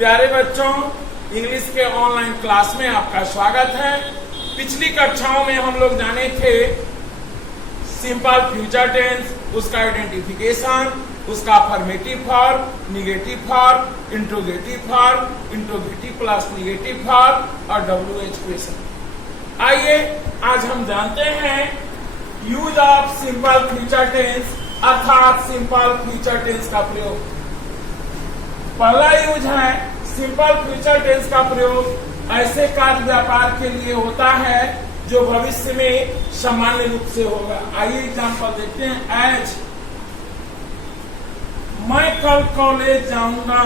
प्यारे बच्चों, इंग्लिश के ऑनलाइन क्लास में आपका स्वागत है। पिछली कक्षाओं में हम लोग जाने थे सिंपल फ्यूचर टेंस, उसका आइडेंटिफिकेशन, उसका affirmative form, negative form, interrogative form, interrogative plus negative form और WH क्वेश्चन। आइए आज हम जानते हैं use of simple future tense अर्थात सिंपल फ्यूचर टेंस का प्रयोग। पहला यूज है सिंपल फ्यूचर टेंस का प्रयोग ऐसे कार्य व्यापार के लिए होता है जो भविष्य में सामान्य रूप से होगा। आइए एग्जांपल देखते हैं। एज मैं कल कॉलेज जाऊंगा।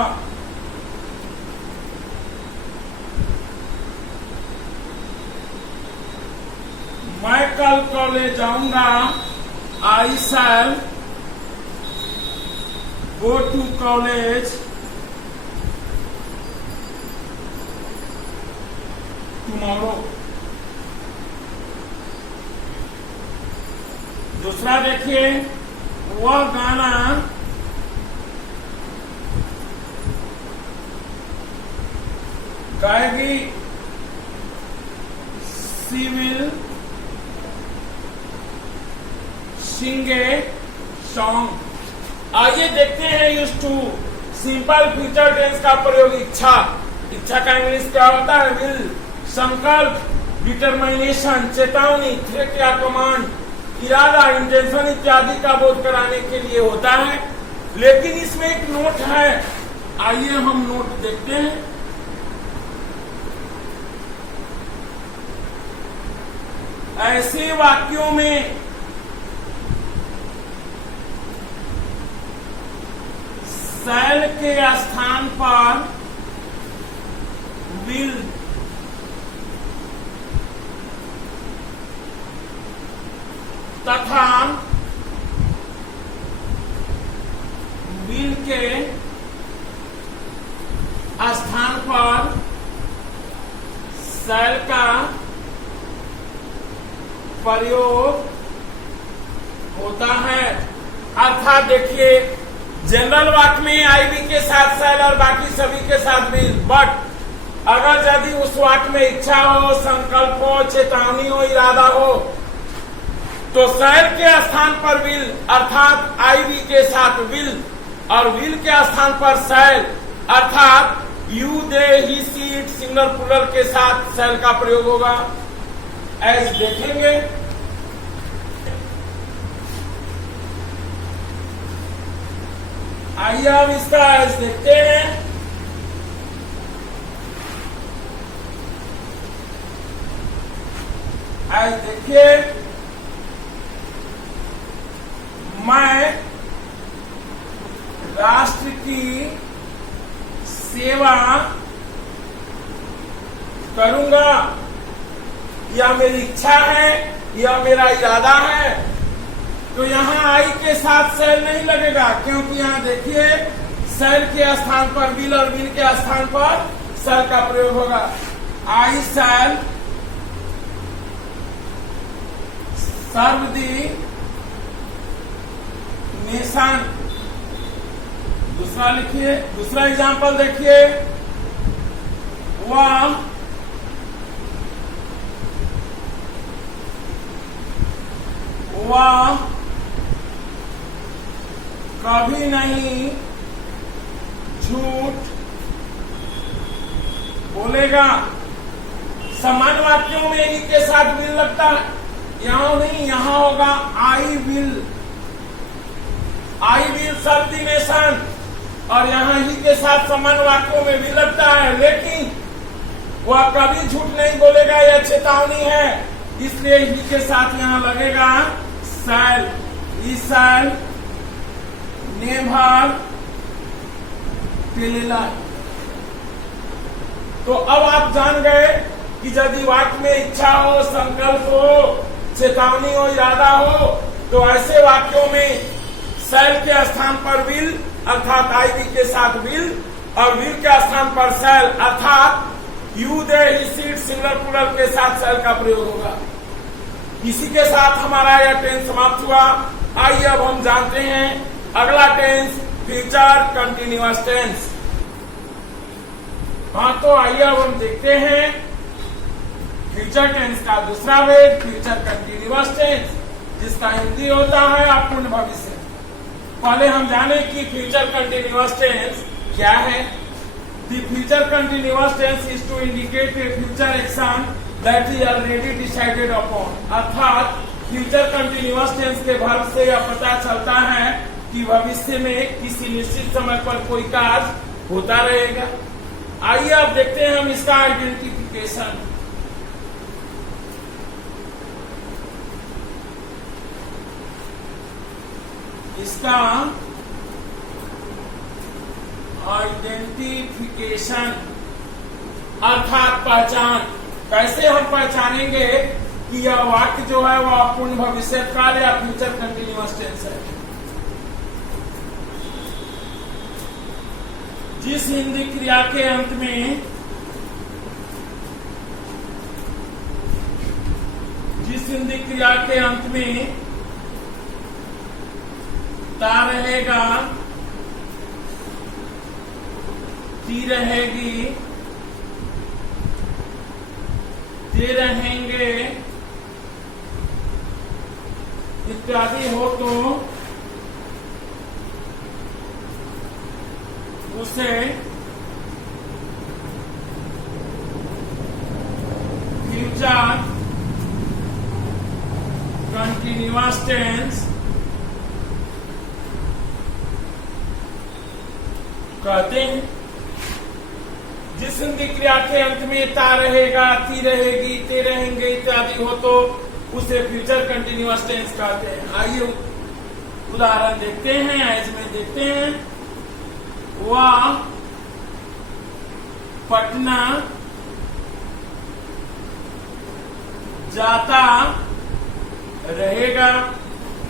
मैं कल कॉलेज जाऊंगा। I shall go to college tomorrow. दूसरा देखिए, वह गाना गाएगी। She will sing a song. आइए देखते हैं use to simple future tense का प्रयोग। इच्छा का इंग्लिश क्या होता है? विल। संकल्प, डिटरमिनेशन, चेतावनी, थ्रेट या कमांड, इरादा, इंटेंशन इत्यादि का बोध कराने के लिए होता है। लेकिन इसमें एक नोट है, आइए हम नोट देखते हैं। ऐसे वाक्यों में शैल के स्थान पर विल तथा विल के स्थान पर शैल का प्रयोग होता है। अर्थात देखिए, जनरल वाक्य में आई बी के साथ शैल और बाकी सभी के साथ विल। बट अगर यदि उस वाक्य में इच्छा हो, संकल्प हो, चेतावनी हो, इरादा हो, तो शैल के स्थान पर विल अर्थात आई बी के साथ विल और विल के स्थान पर शैल अर्थात you, they, he, she, it singular plural के साथ शैल का प्रयोग होगा। एज देखेंगे। आइए अब इसका एज देखते हैं। एज देखिए, मैं राष्ट्र की सेवा करूंगा। यह मेरी इच्छा है, यह मेरा इरादा है। तो यहाँ आई के साथ शैल नहीं लगेगा, क्योंकि यहाँ देखिए शैल के स्थान पर विल और विल के स्थान पर शैल का प्रयोग होगा। आई शैल सर्व दी नेशन। दूसरा लिखिए, दूसरा एग्जाम्पल देखिए। वह कभी नहीं झूठ बोलेगा। समान वाक्यों में ई के साथ विल लगता है, यहाँ नहीं, यहाँ होगा I will. I will serve the nation और यहाँ ही के साथ समान वाक्यों में भी लगता है, लेकिन वह कभी झूठ नहीं बोलेगा, यह चेतावनी है, इसलिए ही के साथ यहाँ लगेगा शैल। ही शैल नेवर टेल ए लाई। तो अब आप जान गए कि यदि वाक्य में इच्छा हो, संकल्प हो, चेतावनी हो, इरादा हो, तो ऐसे वाक्यों में शैल के स्थान पर विल अर्थात आई बी के साथ विल और विल के स्थान पर शैल अर्थात you, they, he, she, it singular plural के साथ शैल का प्रयोग होगा। इसी के साथ हमारा यह टेंस समाप्त हुआ। आइए अब हम जानते हैं अगला टेंस, फ्यूचर कंटिन्यूअस टेंस। हाँ, तो आइए अब हम देखते हैं फ्यूचर टेंस का दूसरा वेद, फ्यूचर कंटिन्यूअस टेंस, जिसका हिंदी होता है अपूर्ण भविष्य। पहले हम जाने कि फ्यूचर कंटिन्यूअस टेंस क्या है। The future continuous tense is to indicate a future action that is already decided upon। अर्थात फ्यूचर कंटिन्यूअस टेंस के वर्ब से यह पता चलता है कि भविष्य में किसी निश्चित समय पर कोई कार्य होता रहेगा। आइए अब देखते हैं हम इसका आइडेंटिफिकेशन। इसका आइडेंटिफिकेशन अर्थात पहचान। कैसे हम पहचानेंगे कि यह वाक्य जो है वह अपूर्ण भविष्यकाल या फ्यूचर कंटिन्यूअस टेंस है। जिस हिंदी क्रिया के अंत में ता रहेगा, ती रहेगी, ते रहेंगे इत्यादि हो तो उसे फ्यूचर कंटिन्यूअस टेंस कहते हैं। जिस हिंदी क्रिया के अंत में ता रहेगा, ती रहेगी, ते रहेंगे इत्यादि हो तो उसे फ्यूचर कंटिन्यूअस टेंस कहते हैं। आइए उदाहरण देखते हैं, इसमें देखते हैं। वह पटना जाता रहेगा।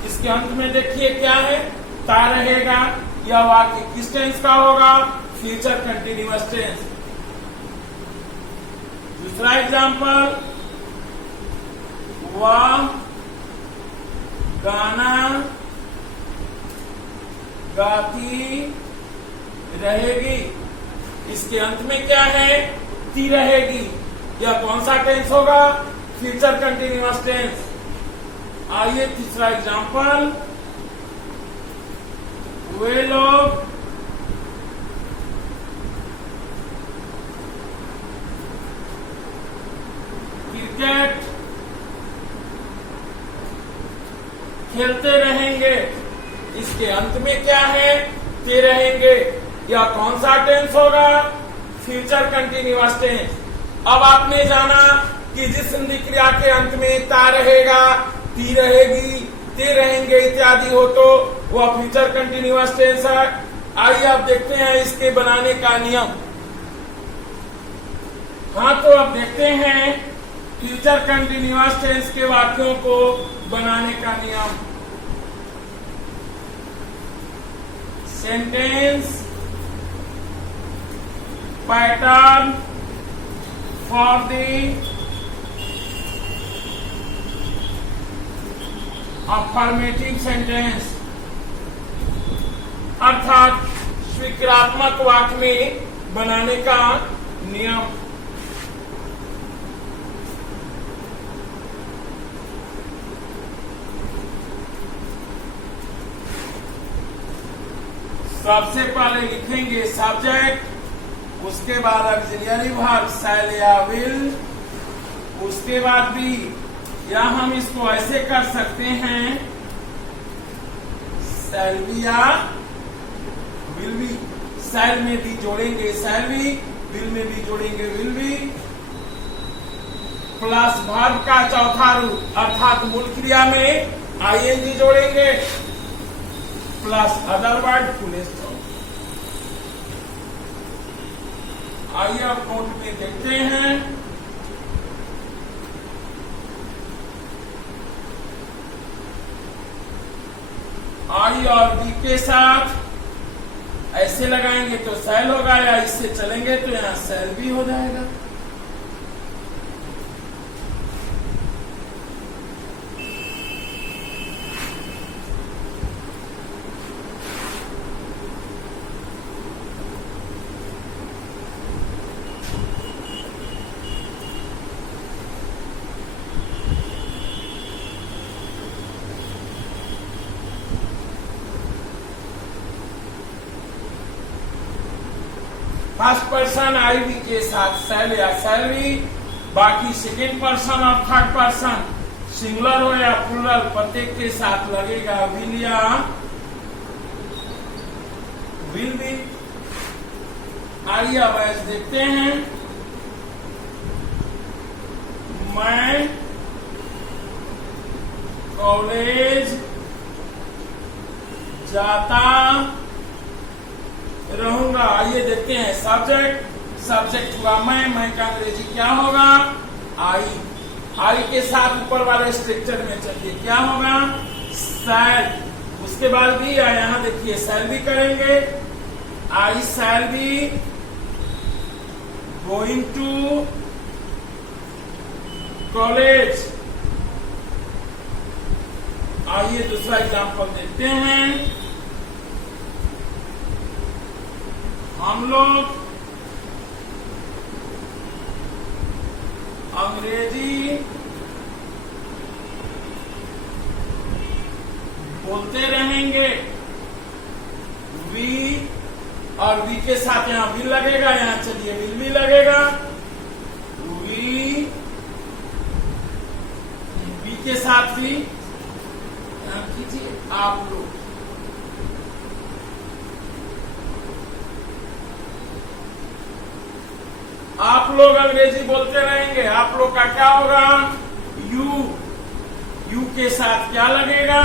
इसके अंत में देखिए क्या है, ता रहेगा। यह वाक्य किस टेंस का होगा? Future continuous tense. दूसरा एग्जाम्पल, वह गाना गाती रहेगी। इसके अंत में क्या है? ती रहेगी। यह कौन सा टेंस होगा? Future continuous tense. आइए तीसरा एग्जाम्पल, वे लोग क्रिकेट खेलते रहेंगे। इसके अंत में क्या है? ते रहेंगे। यह कौन सा टेंस होगा? Future continuous tense. अब आपने जाना कि जिस हिंदी क्रिया के अंत में ता रहेगा, ती रहेगी, ते रहेंगे इत्यादि हो तो वह फ्यूचर कंटिन्यूअस टेंस है। आइए आप देखते हैं इसके बनाने का नियम। हाँ, तो अब देखते हैं फ्यूचर कंटिन्यूअस टेंस के वाक्यों को बनाने का नियम। Sentence pattern for the affirmative sentence, अर्थात स्वीकारात्मक वाक्य में बनाने का नियम। सबसे पहले लिखेंगे सब्जेक्ट, उसके बाद ऑक्सिलियरी वर्ब शैल या विल, उसके बाद बी, या हम इसको ऐसे कर सकते हैं शैल बी या विल बी। शैल में भी जोड़ेंगे शैल बी, विल में भी जोड़ेंगे विल बी, प्लस वर्ब का चौथा रूप अर्थात मूल क्रिया में आईएनजी जोड़ेंगे, plus other word full stop. आइए अब नोट में देखते हैं। आई और बी के साथ ऐसे लगाएंगे तो सेल होगा, या इससे चलेंगे तो यहाँ सेल भी हो जाएगा। फर्स्ट पर्सन आई वी के साथ सेल या सेलवी, बाकी सेकेंड पर्सन और थर्ड पर्सन सिंगुलर हो या प्लूरल प्रत्येक के साथ लगेगा विल या विल बी। आइए अब ऐसे देखते हैं, मैं कॉलेज जाता रहूंगा। आइए देखते हैं, सब्जेक्ट हुआ मैं का अंग्रेजी क्या होगा, आई के साथ ऊपर वाले स्ट्रक्चर में चलिए क्या होगा, शैल। उसके बाद भी यहाँ देखिए शैल भी करेंगे, I shall be going to college. आइए दूसरा एग्जाम्पल देखते हैं, हम लोग अंग्रेजी बोलते रहेंगे, वी और वी के साथ यहाँ विल लगेगा, यहाँ चलिए विल भी लगेगा, वी के साथ भी कीजिए आप लोग, आप लोग अंग्रेजी बोलते रहेंगे। आप लोग का क्या होगा, यू के साथ क्या लगेगा,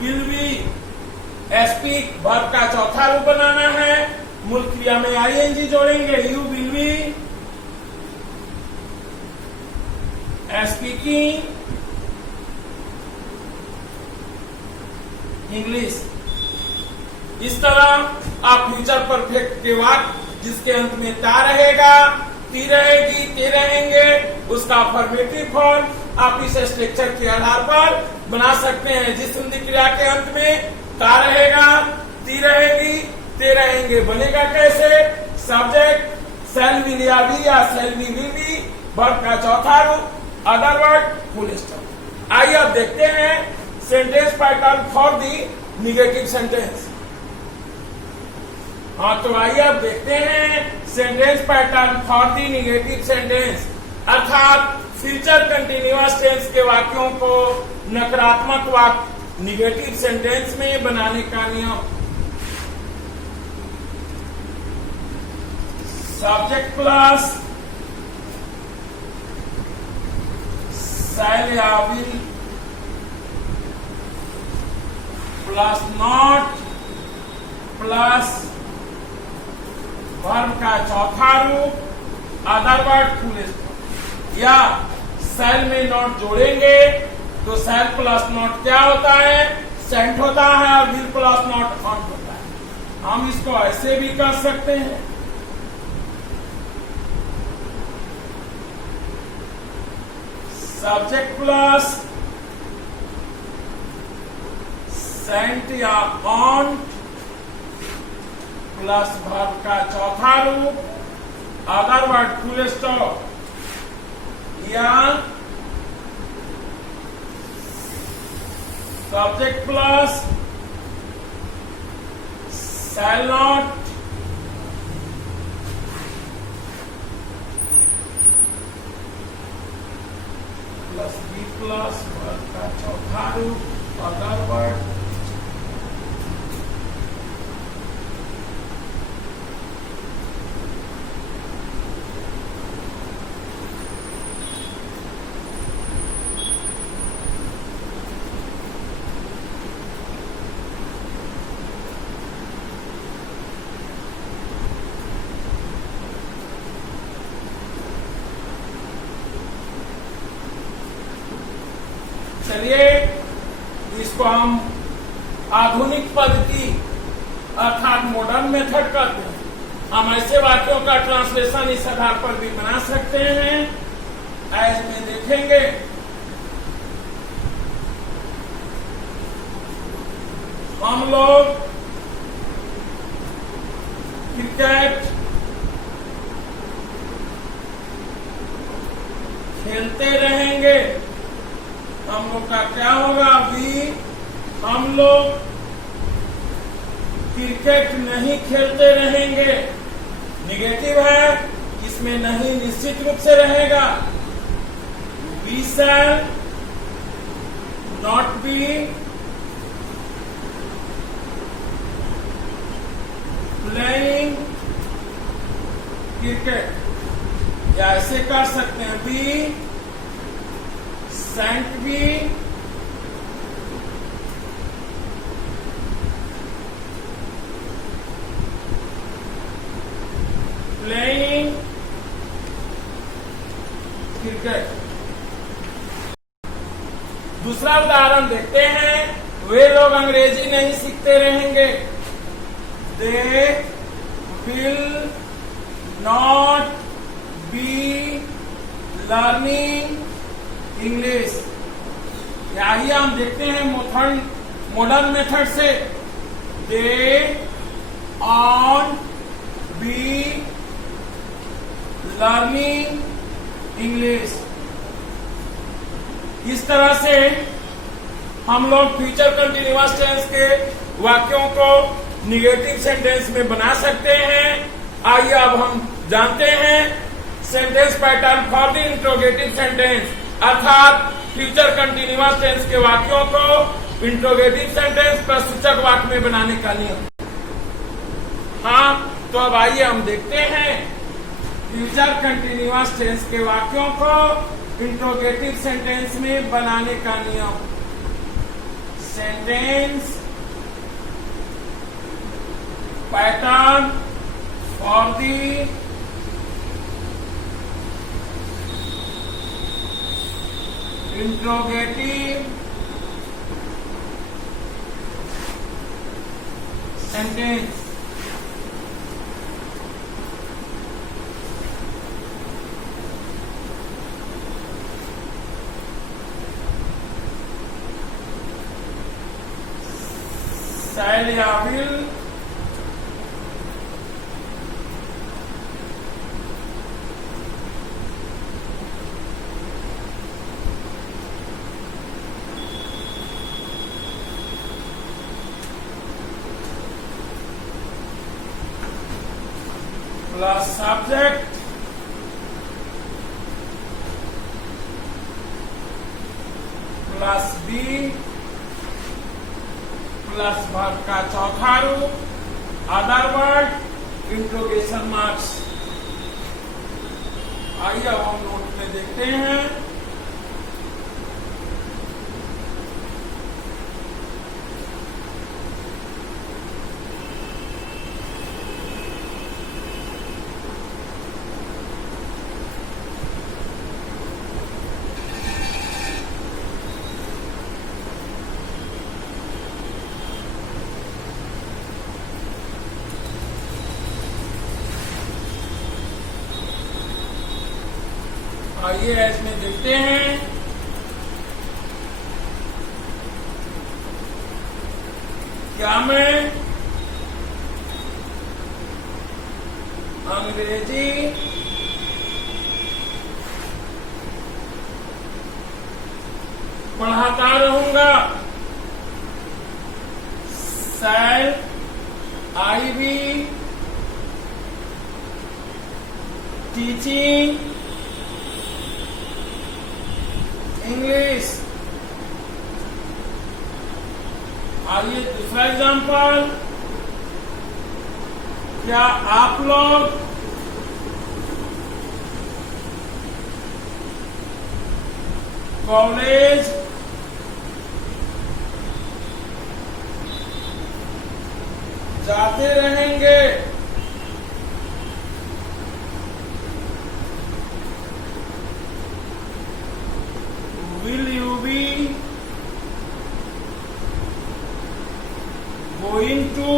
विल बी। स्पीक वर्ब का चौथा रूप बनाना है, मूल क्रिया में आईएनजी जोड़ेंगे, you will be speaking English. इस तरह आप फ्यूचर परफेक्ट के वाक्य जिसके अंत में ता रहेगा, ती रहेगी, ते रहेंगे, उसका अफर्मेटिव फॉर्म आप इस स्ट्रक्चर के आधार पर बना सकते हैं। जिस संधि क्रिया के अंत में ता रहेगा, ती रहेगी, ते रहेंगे, बनेगा कैसे, सब्जेक्ट शैल विल या बी या shall B will be, verb का चौथा रूप, अदर वर्ड, फुल स्टॉप। आइए अब देखते हैं sentence pattern for the negative sentence. हाँ तो आइए अब देखते हैं sentence pattern for the negative sentence, अर्थात फ्यूचर कंटिन्यूअस टेंस के वाक्यों को नकारात्मक वाक्य निगेटिव सेंटेंस में बनाने का नियम। सब्जेक्ट प्लस शैल या will plus not plus verb का चौथा रूप, अदर वर्ड, फुल स्टॉप। या शैल में नॉट जोड़ेंगे तो शैल प्लस नॉट क्या होता है, सेंट होता है, और विल प्लस नॉट ऑन होता है। हम इसको ऐसे भी कर सकते हैं, सब्जेक्ट प्लस सेंट या ऑन प्लस वर्ब का चौथा रूप, अदर वर्ड, फुल स्टॉप। या subject plus shall not plus be plus verb का चौथा रूप, अदर वर्ड। चलिए इसको हम आधुनिक पद्धति अर्थात मॉडर्न मेथड कहते हैं। हम ऐसे वाक्यों का ट्रांसलेशन इस आधार पर भी बना सकते हैं, एज में देखेंगे। हम लोग क्रिकेट खेलते रहेंगे, हम लोग का क्या होगा, हम लोग क्रिकेट नहीं खेलते रहेंगे, निगेटिव है, इसमें नहीं निश्चित रूप से रहेगा। We shall not be playing cricket, या ऐसे कर सकते हैं we shan't be playing cricket. दूसरा उदाहरण देखते हैं। वे लोग अंग्रेजी नहीं सीखते रहेंगे। They will not be learning English. यही हम देखते हैं मॉडर्न मेथड से। दे ऑन बी लर्निंग इंग्लिश। इस तरह से हम लोग फ्यूचर कंटिन्यूअस टेंस के वाक्यों को निगेटिव सेंटेंस में बना सकते हैं। आइए अब हम जानते हैं sentence pattern for the interrogative sentence, अर्थात फ्यूचर कंटिन्यूअस टेंस के वाक्यों को इंट्रोगेटिव सेंटेंस प्रश्नसूचक वाक्य में बनाने का नियम। हाँ, तो अब आइए हम देखते हैं फ्यूचर कंटिन्यूअस टेंस के वाक्यों को इंट्रोगेटिव सेंटेंस में बनाने का नियम। Sentence pattern for the interrogative sentence. shall या will plus subject plus be plus verb का चौथा रूप अदर वर्ड इंट्रोगेशन मार्क्स। आइए अब हम नोट में देखते हैं। आइए इसमें देखते हैं। क्या मैं अंग्रेजी पढ़ाता रहूंगा? shall I be teaching English? आइए दूसरा एग्जांपल। क्या आप लोग कॉलेज जाते रहेंगे? Will you be going to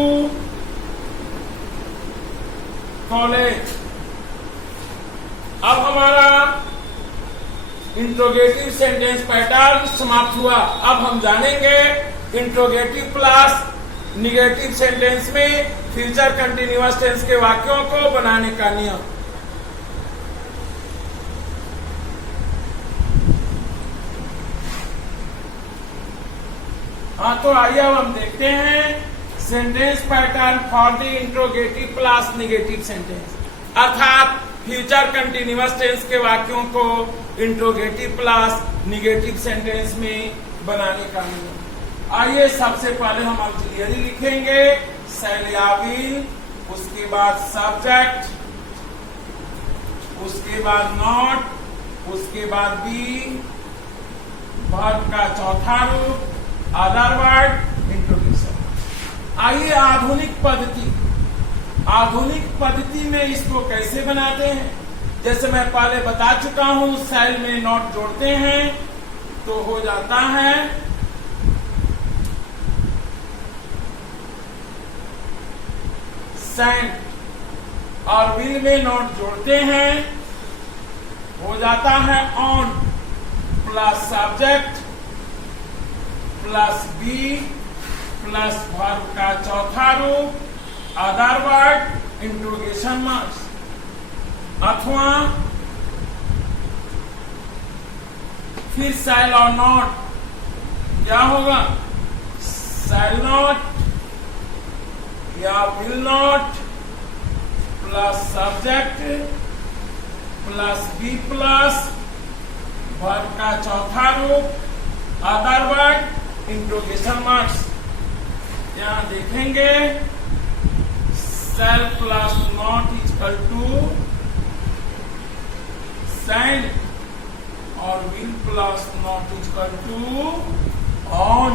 college? अब हमारा इंट्रोगेटिव सेंटेंस पैटर्न समाप्त हुआ। अब हम जानेंगे इंट्रोगेटिव प्लस निगेटिव सेंटेंस में फ्यूचर कंटिन्यूअस टेंस के वाक्यों को बनाने का नियम। हाँ, तो आइए अब हम देखते हैं sentence pattern for the interrogative plus negative sentence. अर्थात फ्यूचर कंटिन्यूअस टेंस के वाक्यों को इंट्रोगेटिव प्लस निगेटिव सेंटेंस में बनाने का नियम। आइए सबसे पहले हम ऑक्सिलियरी लिखेंगे, शैल या विल, उसके बाद सब्जेक्ट, उसके बाद नॉट, उसके बाद बी, वर्ब का चौथा रूप, अदर वर्ड, इंट्रोडक्शन। आइए आधुनिक पद्धति में इसको कैसे बनाते हैं। जैसे मैं पहले बता चुका हूं, शैल में नॉट जोड़ते हैं तो हो जाता है सेंट, और विल में नॉट जोड़ते हैं हो जाता है won't, plus subject plus be plus verb का चौथा रूप, अदर वर्ड, इंट्रोगेशन मार्क्स। अथवा फिर शैल और नॉट, क्या होगा, शैल नॉट या will not plus subject plus be plus verb का चौथा रूप, अदर वर्ड, इंट्रोगेशन मार्क्स। यहां देखेंगे shall plus not equal to shan't और will plus not equal to won't.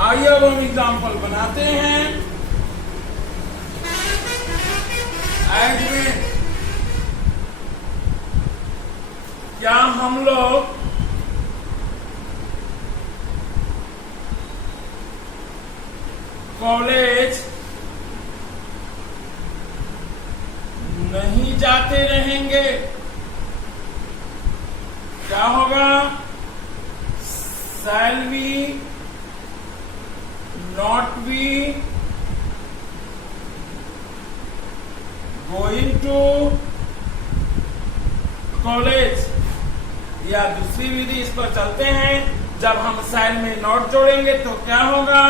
आइए अब हम एग्जाम्पल बनाते हैं। एज में क्या हम लोग कॉलेज नहीं जाते रहेंगे? क्या होगा, shall we not be going to college. या दूसरी विधि इस पर चलते हैं, जब हम शैल में नॉट जोड़ेंगे तो क्या होगा,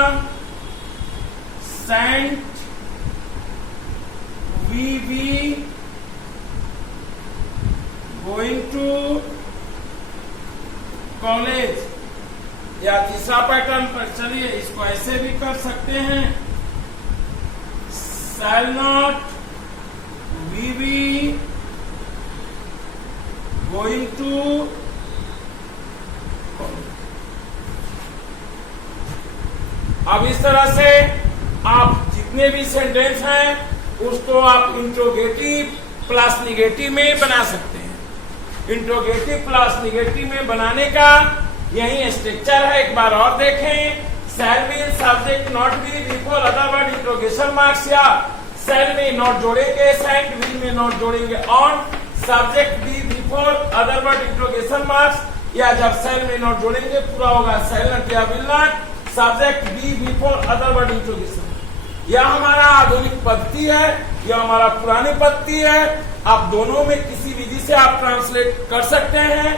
shan't we be going to college. या तीसरा पैटर्न पर चलिए, इसको ऐसे भी कर सकते हैं, shall not we be going to college. अब इस तरह से आप जितने भी सेंटेंस हैं उसको आप इंट्रोगेटिव प्लस निगेटिव में बना सकते हैं। इंट्रोगेटिव प्लस निगेटिव में बनाने का यही स्ट्रक्चर है। एक बार और देखें, शैल में subject not be before other word interrogation marks, या शैल में नॉट जोड़ेंगे सेंट, विल में नॉट जोड़ेंगे won't, subject be before other word interrogation marks, या जब शैल में नॉट जोड़ेंगे पूरा होगा शैल नॉट या will not, subject be before other word interrogation. यह हमारा आधुनिक पद्धति है, यह हमारा पुरानी पद्धति है। आप दोनों में किसी विधि से आप ट्रांसलेट कर सकते हैं।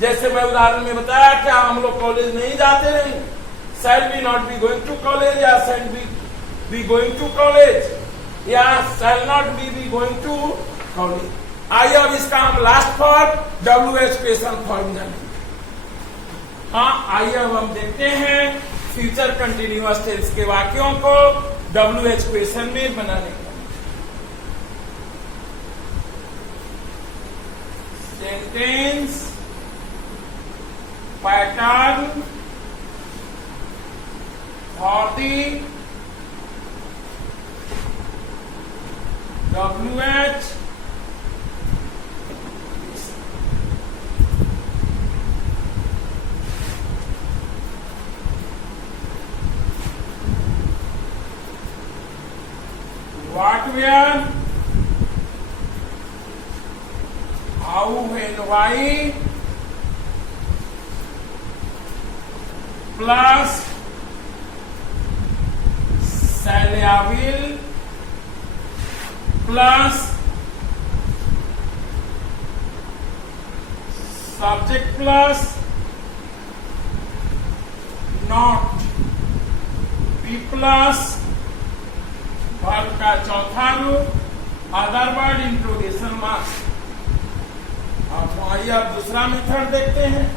जैसे मैं उदाहरण में बताया, क्या हम लोग कॉलेज नहीं जाते नहीं, shall be not be going to college, या shall be going to college, या shall not be going to college. आइए अब इसका हम last form WH question form जानेंगे। हाँ, आइए अब हम देखते हैं फ्यूचर कंटिन्यूअस टेंस के वाक्यों को WH क्वेश्चन में बनाने का। Sentence pattern for the WH what, where, how, when, why plus shall या will plus subject plus not be plus verb का चौथा रूप अदर वर्ड इंट्रोगेशन मार्क्स। अब आइए आप दूसरा मेथड देखते हैं।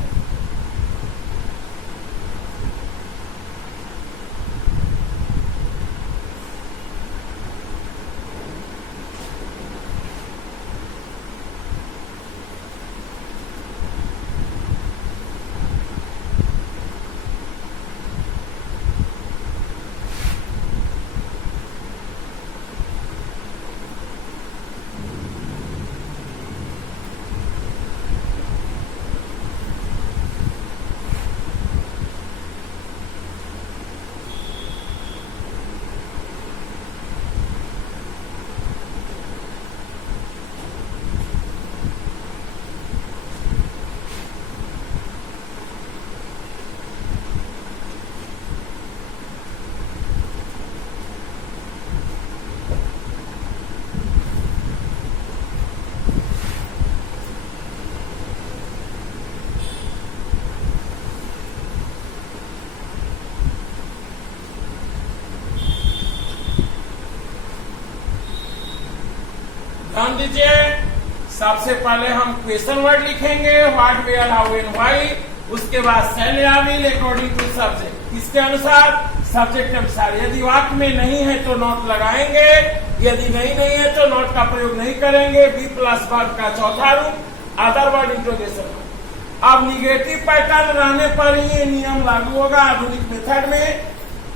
ध्यान दीजिए, सबसे पहले हम क्वेश्चन वर्ड लिखेंगे, what, where, how and why. उसके बाद सेल या विल अकॉर्डिंग टू सब्जेक्ट, किसके अनुसार, सब्जेक्ट के अनुसार। यदि वाक्य में नहीं है तो नोट लगाएंगे, यदि नहीं है तो नोट का प्रयोग नहीं करेंगे। बी प्लस वर्ब का चौथा रूप अदर वर्ड इंट्रोगेशन। अब निगेटिव पैटर्न रहने पर ही ये नियम लागू होगा आधुनिक मेथड में।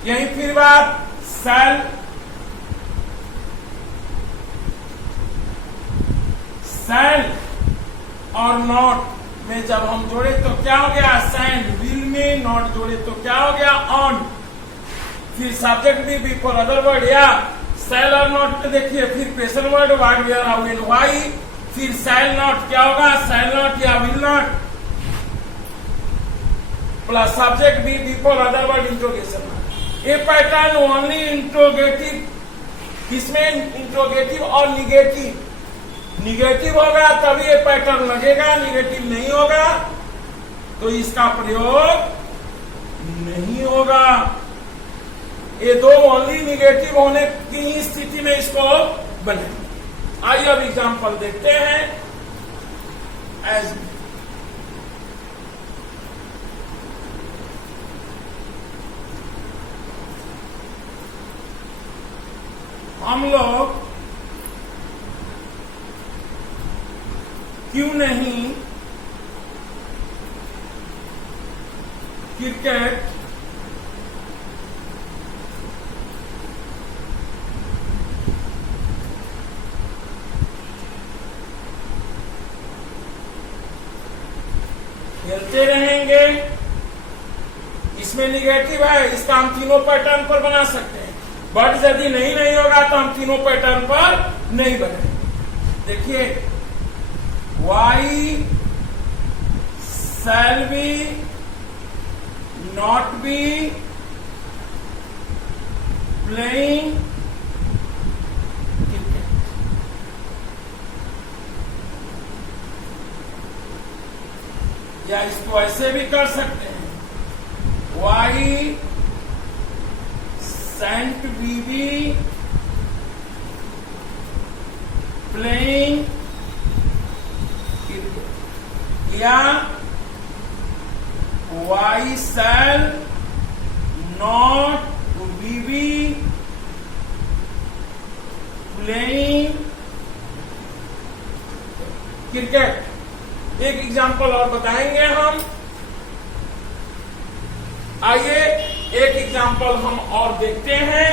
यही फिर बात, सेल, सैंड और नॉट में जब हम जोड़े तो क्या हो गया, सैंड। विल में नॉट जोड़े तो क्या हो गया, ऑन। फिर subject be before other word या सेल और नॉट में देखिए, फिर question word what, where, how and why. फिर सेल नॉट क्या होगा, सेल नॉट या will not plus subject be before other word interrogation. ये पैटर्न ओनली इंट्रोगेटिव, इसमें इंट्रोगेटिव और निगेटिव। निगेटिव होगा तभी ये पैटर्न लगेगा, निगेटिव नहीं होगा तो इसका प्रयोग नहीं होगा। ये दो ओनली निगेटिव होने की ही स्थिति में इसको बने। आइए अब एग्जांपल देखते हैं। एज हम लोग क्यों नहीं क्रिकेट खेलते रहेंगे। इसमें निगेटिव है, इसका हम तीनों पैटर्न पर बना सकते हैं, बट यदि नहीं होगा तो हम तीनों पैटर्न पर नहीं बने। देखिए, why shall be not be playing cricket. या इसको ऐसे भी कर सकते हैं, वाई सेंट बीबी प्लेइंग या why shall not we be playing cricket. एक एग्जाम्पल और बताएंगे हम। आइए एक एग्जाम्पल हम और देखते हैं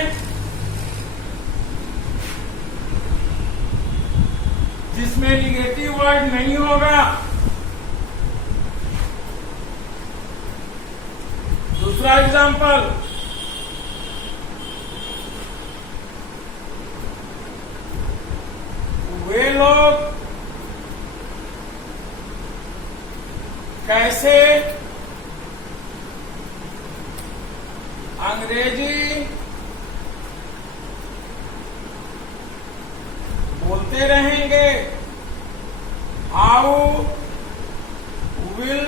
जिसमें निगेटिव वर्ड नहीं होगा। दूसरा एग्जाम्पल, वे लोग कैसे अंग्रेजी बोलते रहेंगे। How will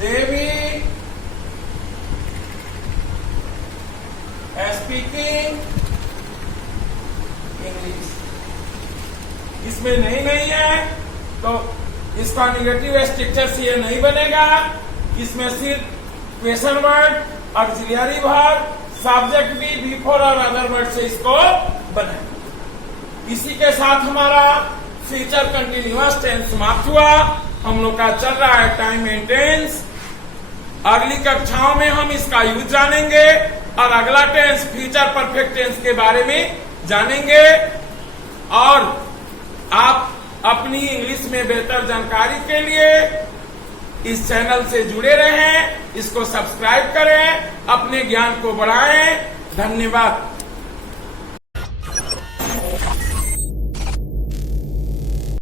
they be speaking English. इसमें नहीं है तो इसका निगेटिव स्ट्रक्चर से ये नहीं बनेगा। इसमें सिर्फ question word, auxiliary verb, subject be before और अदर वर्ड से इसको बनाएंगे। इसी के साथ हमारा फ्यूचर कंटिन्यूअस टेंस समाप्त हुआ। हम लोग का चल रहा है टाइम एंड टेंस। अगली कक्षाओं में हम इसका यूज जानेंगे और अगला टेंस फ्यूचर परफेक्ट टेंस के बारे में जानेंगे। और आप अपनी इंग्लिश में बेहतर जानकारी के लिए इस चैनल से जुड़े रहें, इसको सब्सक्राइब करें, अपने ज्ञान को बढ़ाएं। धन्यवाद।